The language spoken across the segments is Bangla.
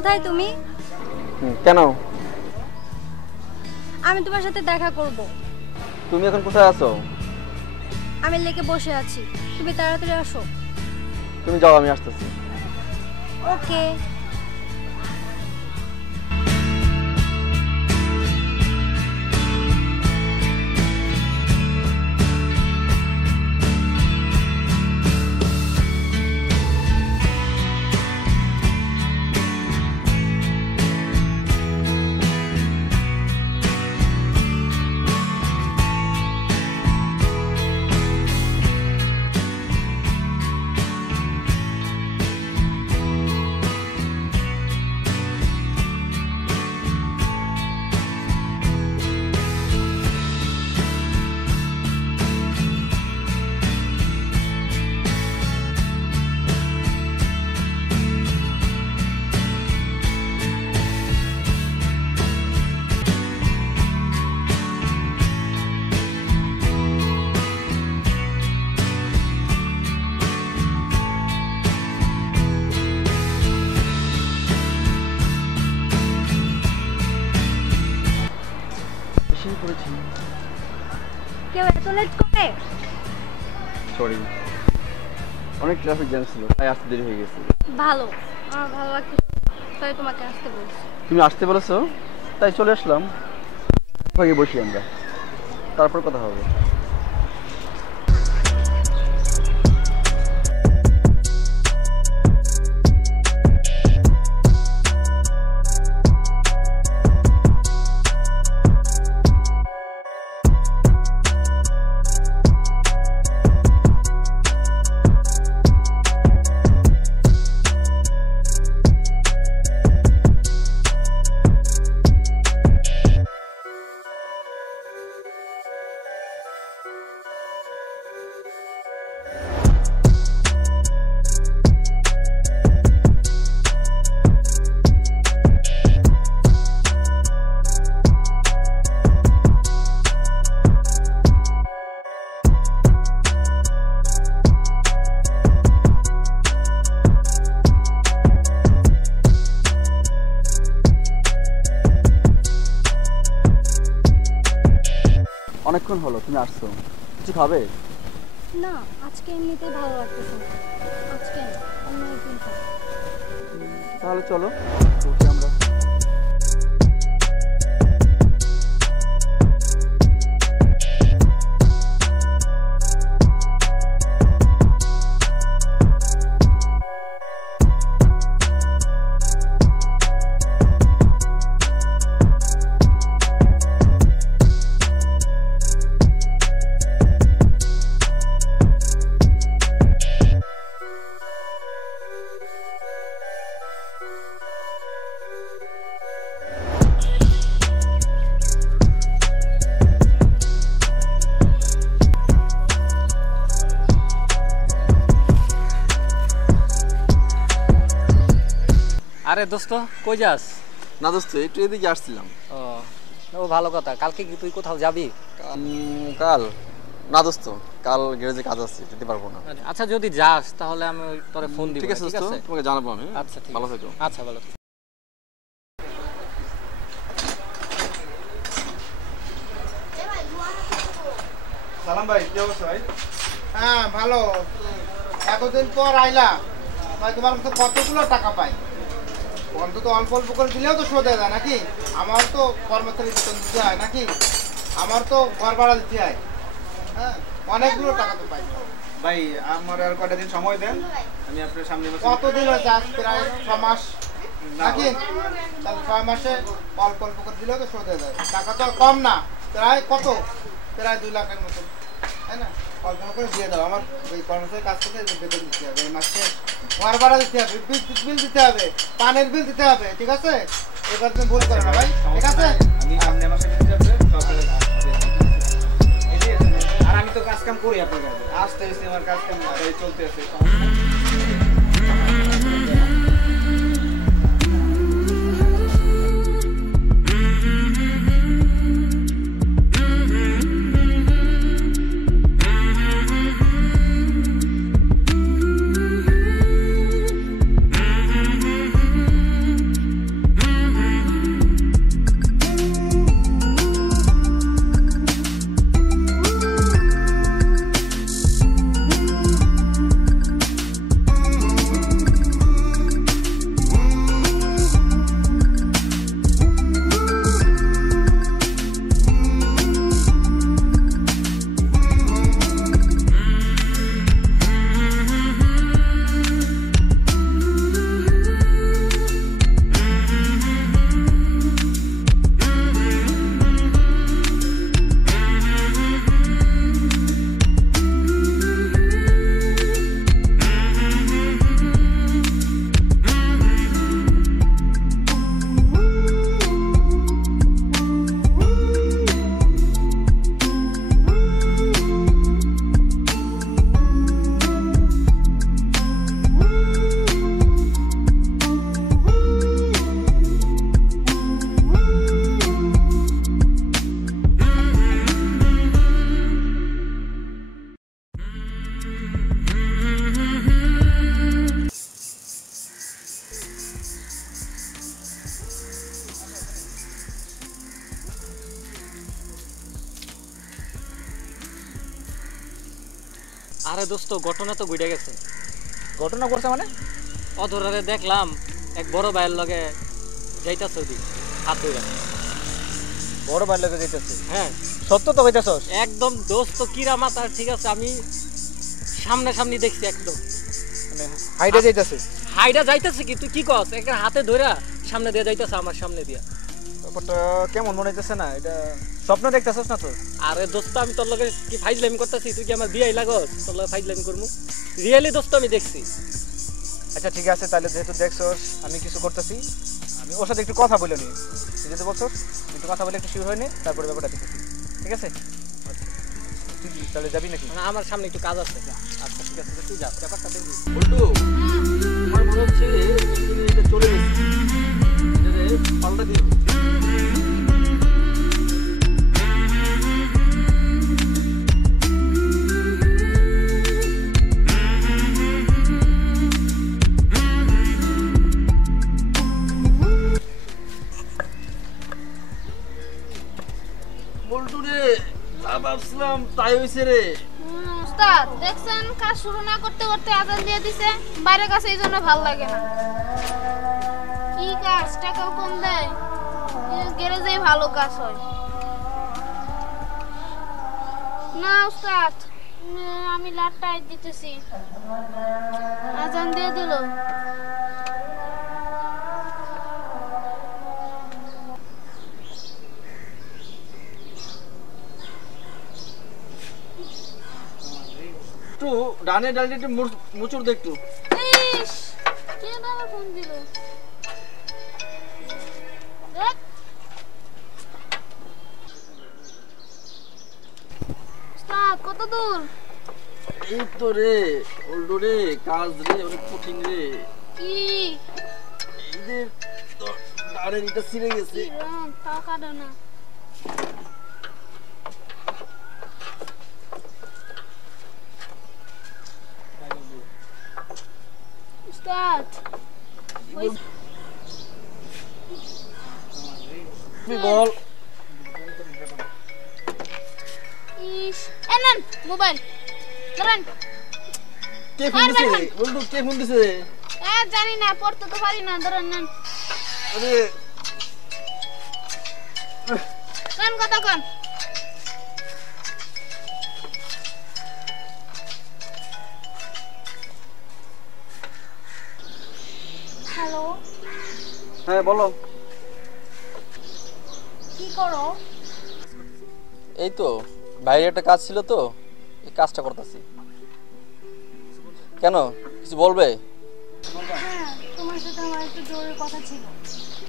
কোথায় তুমি? কেন? আমি তোমার সাথে দেখা করব। তুমি এখন কোথায় আছো? আমি লেকে বসে আছি, তুমি তাড়াতাড়ি আসো। তুমি যাও, আমি আসতেছি। ওকে। কেউ এত লেট করে? সরি, অনেক ট্রাফিক জ্যাম ছিল, তাই আসতে দেরি হয়ে গেছে। ভালো, আমার ভালো লাগছে, তাই তোমাকে আসতে বলছি। তুমি আসতে বলেছো, তাই চলে আসলাম। আগে বসি আমরা, তারপর কথা হবে। অনেকক্ষণ হলো, তুমি আসছো, কিছু খাবে? না, আজকে এমনিতেই ভালো লাগতেছে না। আজকে অন্য একদিন খাবো। তাহলে চলো উঠি আমরা। আরে দোস্ত, কই যাস? না দোস্ত, একটু এদিকে আসছিলাম। ও ভালো কথা। কালকে কি তুই কোথাও যাবি? কাল না দোস্ত, কাল গ্যারেজে কাজ আছে, যেতে পারবো না। আচ্ছা, যদি যাস তাহলে আমি তোরে ফোন দিব। ঠিক আছে দোস্ত, তোমাকে জানাবো আমি। আচ্ছা ঠিক আছে, ভালো থেকো। আচ্ছা ভালো থেকো। সালাম ভাই, কি অবস্থা ভাই? হ্যাঁ ভালো। এতদিন পর আইলা ভাই, তোমার কাছে কতগুলো টাকা পাই? অন্তত অল্প অল্প করে দিলেও তো শোধ দেয় নাকি? আমার তো কর্মচারী বেতন দিতে হয় নাকি? আমার তো ঘর ভাড়া দিতে হয়। হ্যাঁ, অনেকগুলো টাকা তো পাই ভাই। আমার আর কয়টা দিন সময় দেন, আমি আপনার সামনে কতদিন হয়েছে? আজ প্রায় 6 মাস নাকি? তাহলে 6 মাসে অল্প অল্প করে দিলেও তো শোধ দেয়। টাকা তো কম না, প্রায় কত? প্রায় 2 লাখের মতো, তাই না? অল্প করে দিয়ে দাও। আমার ওই কর্মচারীর কাছ থেকে বেতন দিতে হবে, এই মাসে ঘর ভাড়া দিতে হবে, বিদ্যুৎ বিল দিতে হবে, পানির বিল দিতে হবে, ঠিক আছে? এবার তুমি ভুল করো না ভাই, ঠিক আছে? আমি সামনে মাসে দিতে হবে আর আমি তো কাজ কাম করি আপনার কাছে, আসতে আসতে আমার কাজ কাম চলতে আছে। আরে দোস্ত ঘটনা তো ঘটে গেছে। ঘটনা করছে মানে? অধরারে দেখলাম এক বড় ভাইয়ের লগে যাইতাছে ওদিকে হাত ধরে। বড় ভাই লোকে যাইতেছে? হ্যাঁ সত্য তো কইতাছস? একদম দোস্ত কিরা মাথা, ঠিক আছে আমি সামনাসামনি দেখছি একদম। মানে হাইডে যাইতেছে? হাইডা যাইতাছে কি, তুই কি কস? একটা হাতে ধইরা সামনে দিয়ে যাইতাছে, আমার সামনে দিয়া। ব্যাপারটা কেমন মনে হইতেছে না? এটা স্বপ্ন দেখতেছস না তো? আরে দোস্ত আমি তোর লগে কি ফাইজলামি করতেছি? তুই কি আমার বিয়াই লাগস তোর লগে ফাইজলামি করবো? রিয়েলি দোস্ত আমি দেখছি। আচ্ছা ঠিক আছে, তাহলে যেহেতু দেখছস আমি কিছু করতেছি, আমি ওর সাথে একটু কথা বলে নিই। তুই যেতে বলছস একটু কথা বলে একটু শিওর হয়ে নে, তারপরে ব্যাপারটা দেখতেছি, ঠিক আছে? আচ্ছা তুই কি তাহলে যাবি নাকি? মানে আমার সামনে একটু কাজ আছে। আচ্ছা ঠিক আছে, তুই যা, ব্যাপারটা দেখবি। বল্টু আমার মনে হচ্ছে তুমি এটা চলে গেছে, এটারে পাল্টা দিও। বল্টু রে, যা ভাবছিলাম তাই হয়েছে রে। উস্তাদ দেখছেন, কাজ শুরু না করতে করতে আজান দিয়ে দিছে। বাইরের কাছে এই জন্য ভালো লাগে না। কি কাজ, টাকাও কম দেয়, গ্যারেজেই ভালো কাজ হয় না। উস্তাদ আমি লাটটা দিতেছি, আজান দিয়ে দিল। একটু ডানে ডানে একটু মুচুর দে একটু। ইস, কে বাবা ফোন দিল? দেখ উস্তাদ কত দূর? এই তো রে বল্টু রে, কাজ রে অনেক কঠিন রে। কি এই যে তোর ডানের এটা ছিঁড়ে গেছে। তাও কাটো না। উস্তাদ তুই বল। ইস, এনেন মোবাইল ধরেন। কে ফোন দিছে বল্টু, কে ফোন দিছে? জানি না, পড়তে তো পারি না। ধরেন নেন, আরে কোন কথা কোন? হ্যালো, হ্যাঁ বলো। কি করো? এই তো বাইরে একটা কাজ ছিল তো, এই কাজটা করতেছি। কেন, কিছু বলবে? হ্যাঁ, তোমার সাথে আমার একটু জরুরি কথা ছিল।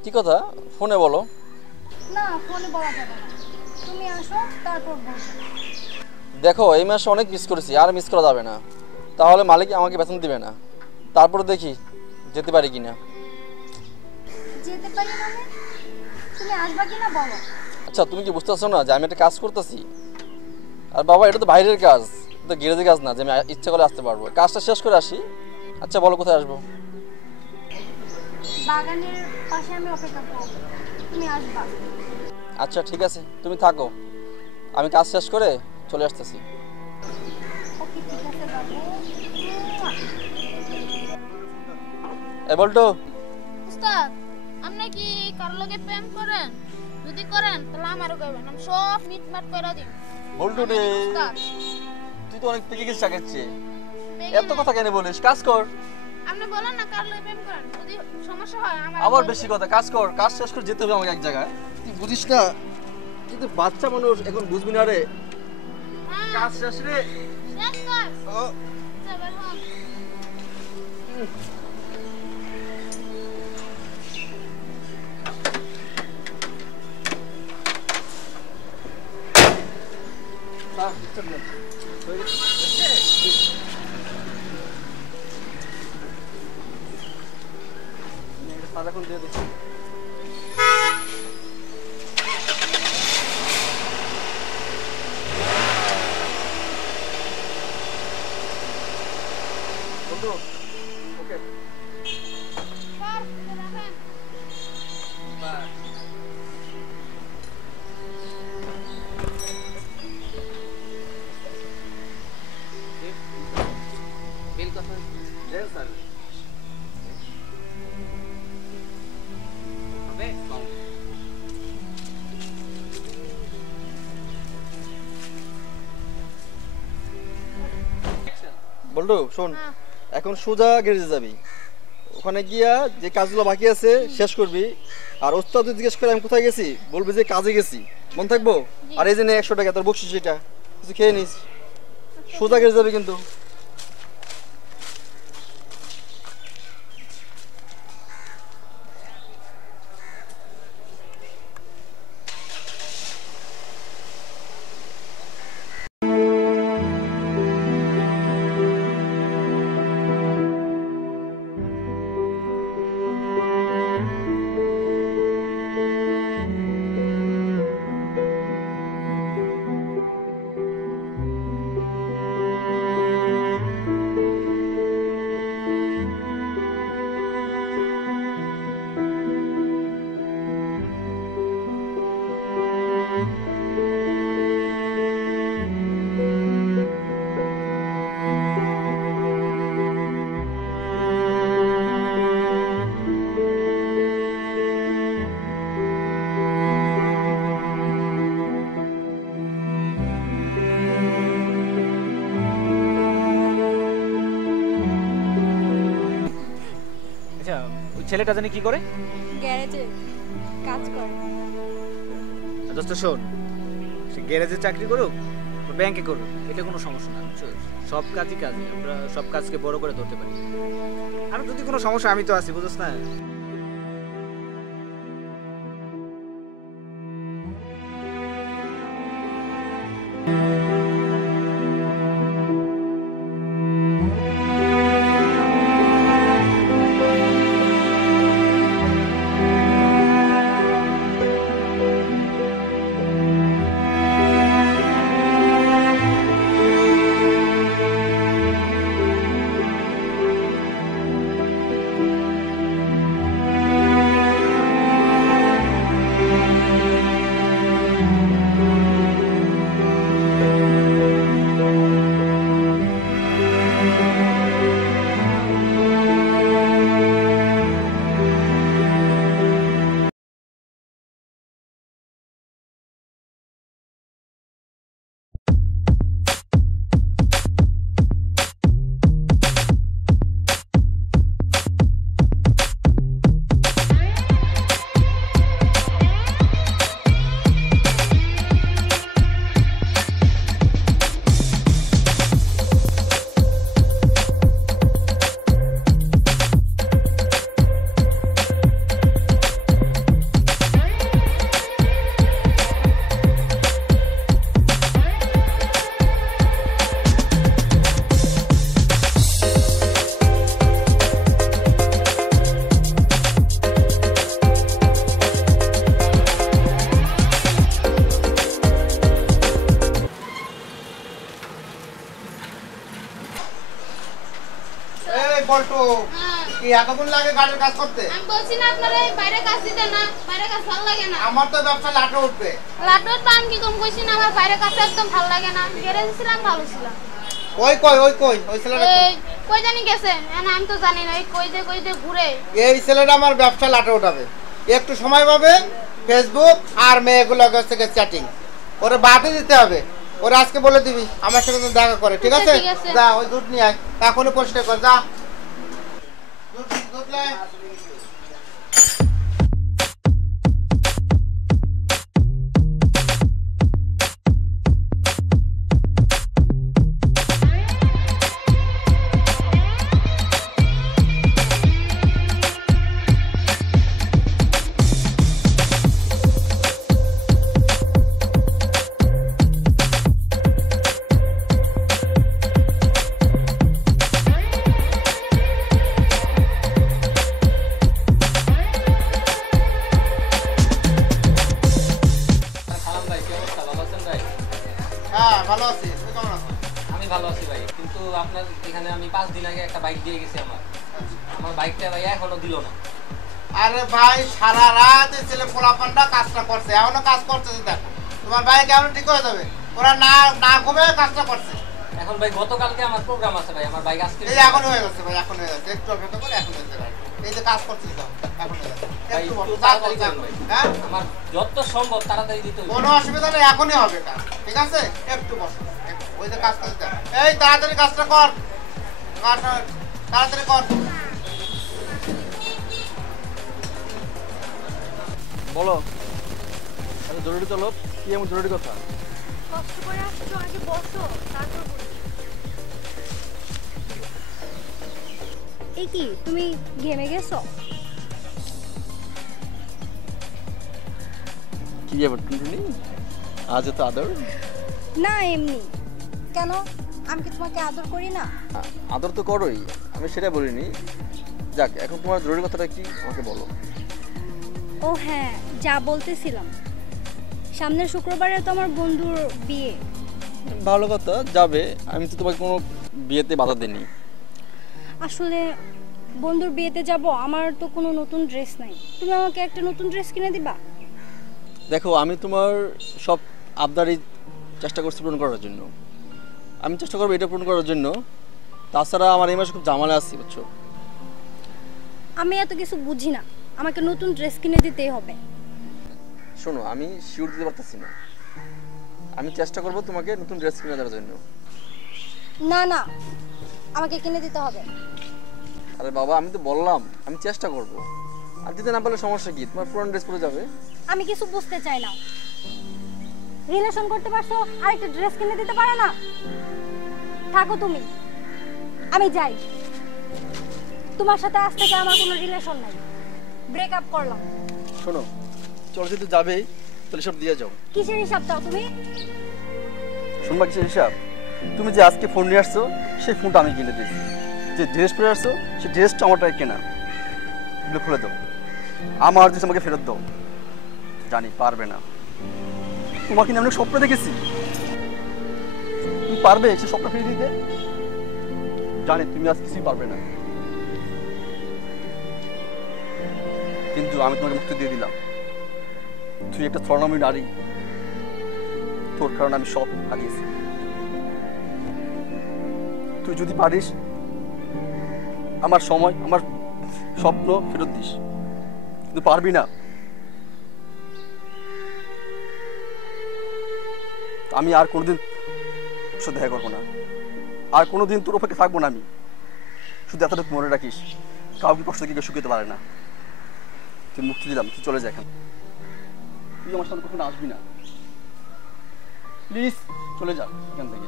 কি কথা? ফোনে বলো। না, ফোনে বলা যাবে না। তুমি আসো, তারপর বলবো। দেখো এই মাসে অনেক মিস করেছি, আর মিস করা যাবে না, তাহলে মালিক আমাকে বেতন দিবে না। তারপরে দেখি যেতে পারি কিনা। যেতে পারি মানে? তুমি আসবা কিনা বলো। আচ্ছা তুমি কি বুঝতে পারছো না যে আমি একটা কাজ করতেছি? আর বাবা এটা তো বাইরের কাজ, এটা তো গ্যারেজের কাজ না যে আমি ইচ্ছা করে আসতে পারবো। কাজটা শেষ করে আসি। আচ্ছা বলো কোথায় আসবো? বাগানের পাশে আমি অপেক্ষা করব, তুমি আসবা। আচ্ছা ঠিক আছে, তুমি থাকো, আমি কাজ শেষ করে চলে আসতেছি। ওকে ঠিক আছে বাবু। এ বল্টু, উস্তাদ আপনি কি কারোর লগে প্রেম করেন? যদি করেন তাহলে আমারও কইবেন, আমি সব মিটমাট করে দিই। বল্টু রে, উস্তাদ তুই তো অনেক পেকে গেছিস আগের চেয়ে। পেগে এত না। কথা কেন বলিস? কাজ কর। আপনি বলেন না কারোর লগে প্রেম করেন, যদি সমস্যা হয় আমার আবার বেশি কথা, কাজ কর। কাজ শেষ করে যেতে হবে আমাকে এক জায়গায়। তুই বুঝিস না, তুই তো বাচ্চা মানুষ, এখন বুঝবি না রে। কাজ শেষ রে। শেষ কর। ও যাবেন হন। সারাক্ষণ দিয়ে দিচ্ছি। ওকে স্যার, রাখেন। বলতো শোন, হ্যাঁ। এখন সোজা গ্যারেজে যাবি, ওখানে গিয়া যে কাজগুলো বাকি আছে শেষ করবি। আর ওস্তাদ যদি জিজ্ঞেস করে আমি কোথায় গেছি, বলবি যে কাজে গেছি, মন থাকবো। আর এই যে নে 100 টাকা তোর বকশিস, এটা কিছু খেয়ে নিস, সোজা গ্যারেজে যাবি কিন্তু। আচ্ছা, ওই ছেলেটা জানি কি করে? গ্যারেজে কাজ করে। দোস্ত শোন, সে গ্যারেজে চাকরি করুক, ব্যাংকে করুক, এটা কোনো সমস্যা না। সব কাজই কাজে, আমরা সব কাজকে বড় করে ধরতে পারি। আর যদি কোনো সমস্যা আমি তো আছি, বুঝছ না? বলতো হ্যাঁ। কি এতক্ষণ লাগে গাড়ির কাজ করতে? আমি বলছি না আপনারা এই বাইরে কাজ দিতে না, বাইরে কাজ ভালো লাগে না। আমার তো ব্যবসা লাটে উঠবে। লাটুর পান কি কম কইছি না, আমার বাইরে কাজটা একদম ভালো লাগে না। গ্যারেজে ছিলাম, ভালো ছিলাম। ওই ছেলেটা এই কই জানি গেছে, না আমি তো জানি না। এই কই যে ঘুরে। এই ছেলেটা আমার ব্যবসা লাটে উঠাবে। একটু সময় পাবে, ফেসবুক আর মেয়েগুলো থেকে চ্যাটিং ওরে বাদে দিতে হবে। ওরা আজকে বলে দিবি আমার সাথে দেখা করে, ঠিক আছে? ঠিক আছে। যা ওই দুধ নিয়ে আয়, এখনই পরিষ্কার কর, যা দুধ লে। হ্যাঁ ভালো আছি, তুই কেমন আছিস? আমি ভালো আছি ভাই, কিন্তু আপনার এখানে আমি 5 দিন আগে একটা বাইক দিয়ে গেছি। আমার বাইকটা ভাই এখনো দিল না। আরে ভাই সারা রাত এই ছেলে পোলাপানটা কাজটা করছে, এখনো কাজ করতেছে। দেখো তোমার বাইক এখনো ঠিক হয়ে যাবে। ওরা না ঘুমে কাজটা করছে। এখন ভাই গতকালকে আমার প্রোগ্রাম আছে ভাই, আমার বাইক আজকে এই এখন হয়ে যাচ্ছে ভাই, এখন হয়ে যাচ্ছে। একটু অপেক্ষা করে এখন হয়ে যাবে। এই যে কাজ করছিস তো, এখন হয়ে যাচ্ছে। ভাই, একটু একটু বসো, তাড়াতাড়ি তাড়াতাড়ি করুন ভাই। হ্যাঁ আমার যত সম্ভব তাড়াতাড়ি দিতে হবে। কোনো অসুবিধা নেই, এখনই হবে কাজ, ঠিক আছে? একটু বসো, ওই যে কাজ করতে এই তাড়াতাড়ি কাজটা কর। তাড়াতাড়ি কর। বলো এত জরুরি তলব, কি এমন জরুরি কথা? কষ্ট করে আসছো, আগে বসো তারপর বলছি। এই কি তুমি ঘেমে গেছো? কি ব্যাপার টুনটুনি, আজ তো আদর? না এমনি। কেন, আমি কি তোমাকে আদর করি না? আদর তো করোই, আমি সেটা বলিনি। যাক, এখন তোমার জরুরি কথাটা কি আমাকে বলো। ও হ্যাঁ, যা বলতেছিলাম, সামনের শুক্রবারে তো আমার বন্ধুর বিয়ে। ভালো কথা, যাবে। আমি তো তোমাকে কোনো বিয়েতে বাধা দিইনি। আসলে বন্ধুর বিয়েতে যাব, আমার তো কোনো নতুন ড্রেস নাই। তুমি আমাকে একটা নতুন ড্রেস কিনে দিবা? দেখো, আমি তোমার সব আবদারই চেষ্টা করছি পূরণ করার জন্য। আমি চেষ্টা করবো এটা পূরণ করার জন্য। তাছাড়া আমার এই মাসে খুব জামালে আসছি, বুঝছো? আমি এত কিছু বুঝি না, আমাকে নতুন ড্রেস কিনে দিতেই হবে। শোনো, আমি শিওর দিতে পারতেছি না। আমি চেষ্টা করবো তোমাকে নতুন ড্রেস কিনে দেওয়ার জন্য। না না, আমাকে কিনে দিতে হবে। আরে বাবা, আমি তো বললাম আমি চেষ্টা করবো। আর দিতে না পারলে সমস্যা কি? তোমার পুরান ড্রেস পরে যাবে। আমি কিছু বুঝতে চাই না। রিলেশন করতে পারছো, আরেকটা ড্রেস কিনে দিতে পারো না? থাকো তুমি, আমি যাই। তোমার সাথে আজ থেকে আমার কোনো রিলেশন নাই, ব্রেকআপ করলাম। শোনো, চলো যেহেতু যাবেই, তাহলে সব দিয়ে যাও। কিসের হিসাব দাও তুমি? শুনবা কিসের হিসাব? তুমি যে আজকে ফোন নিয়ে আসছো, সেই ফোনটা আমি কিনে দিয়েছি। যে ড্রেস পরে আসছো, সেই ড্রেসটা আমারটাই কেনা। এগুলো খুলে দাও, আমার ড্রেস আমাকে ফেরত দাও। জানি পারবে না, তোমাকে নিয়ে অনেক স্বপ্ন দেখেছি। তুমি পারবে সে স্বপ্ন ফিরে দিতে? জানি তুমি আজ কিছুই পারবে না, কিন্তু আমি তোমাকে মুক্তি দিয়ে দিলাম। তুই একটা স্বর্ণাময়ী নারী, তোর কারণে আমি সব হারিয়েছি। তুই যদি পারিস আমার সময়, আমার স্বপ্ন ফেরত দিস, কিন্তু পারবি না। আমি আর কোনোদিন তোর সাথে দেখা করবো না, আর কোনোদিন তোর অপেক্ষা থাকবো না। আমি শুধু এতটুকু মনে রাখিস, কাউকে কষ্ট থেকে শুকিতে পারে না। তুই মুক্তি দিলাম, তুই চলে যা এখান। তুই আমার সাথে কখনো আসবি না, প্লিজ চলে যা এখান থেকে।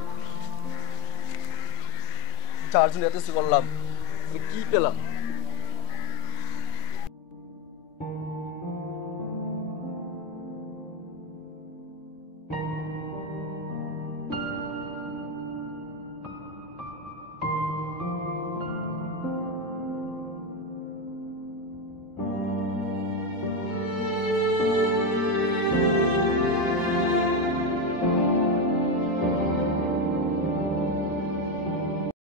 যার জন্য এত কিছু করলাম, কি পেলাম?